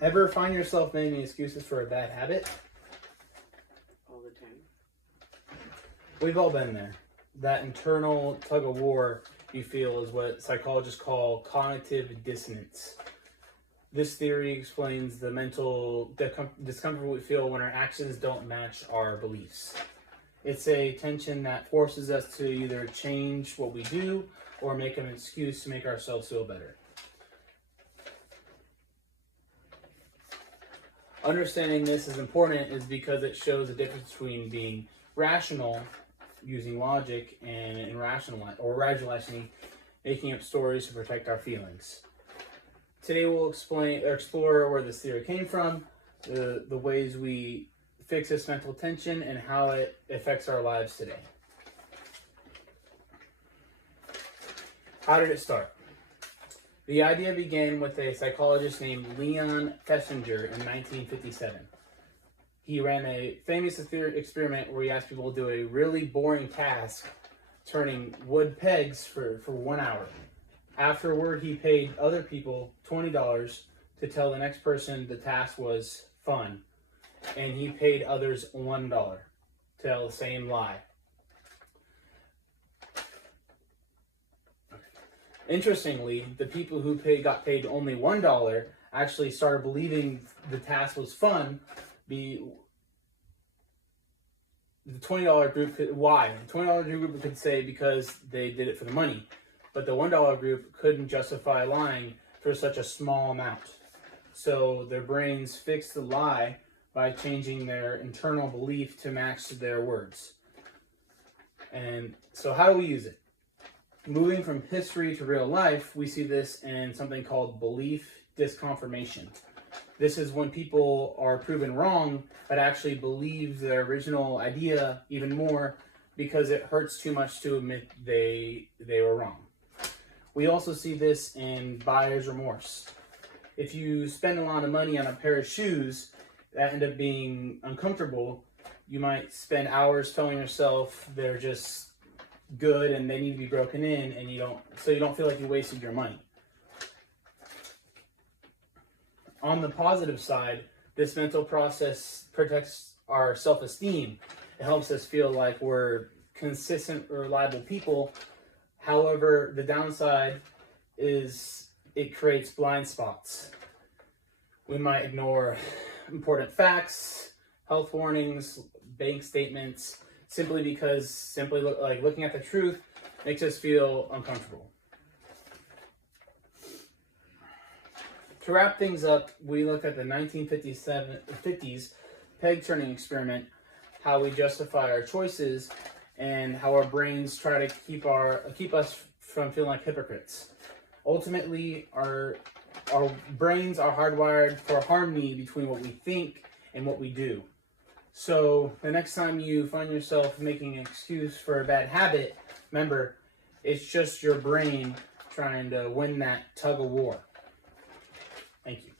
Ever find yourself making excuses for a bad habit? All the time. We've all been there. That internal tug of war you feel is what psychologists call cognitive dissonance. This theory explains the mental discomfort we feel when our actions don't match our beliefs. It's a tension that forces us to either change what we do or make an excuse to make ourselves feel better. Understanding this is important is because it shows the difference between being rational, using logic, and rationalizing, making up stories to protect our feelings. Today we'll explore where this theory came from, the ways we fix this mental tension, and how it affects our lives today. How did it start? The idea began with a psychologist named Leon Festinger in 1957. He ran a famous experiment where he asked people to do a really boring task, turning wood pegs for 1 hour. Afterward, he paid other people $20 to tell the next person the task was fun, and he paid others $1 to tell the same lie. Interestingly, the people who got paid only $1 actually started believing the task was fun. The $20 group could, why? The $20 group could say because they did it for the money, but the $1 group couldn't justify lying for such a small amount. So their brains fixed the lie by changing their internal belief to match their words. And so how do we use it? Moving from history to real life, we see this in something called belief disconfirmation. This is when people are proven wrong, but actually believe their original idea even more because it hurts too much to admit they were wrong. We also see this in buyer's remorse. If you spend a lot of money on a pair of shoes that end up being uncomfortable, you might spend hours telling yourself they're just good and they need to be broken in, and you don't feel like you wasted your money. On the positive side, this mental process protects our self-esteem. It helps us feel like we're consistent, reliable people. However, the downside is it creates blind spots. We might ignore important facts, health warnings, bank statements, simply because looking at the truth makes us feel uncomfortable. To wrap things up, we looked at the 1950s peg turning experiment, how we justify our choices, and how our brains try to keep us from feeling like hypocrites. Ultimately, our brains are hardwired for harmony between what we think and what we do. So the next time you find yourself making an excuse for a bad habit, remember, it's just your brain trying to win that tug of war. Thank you.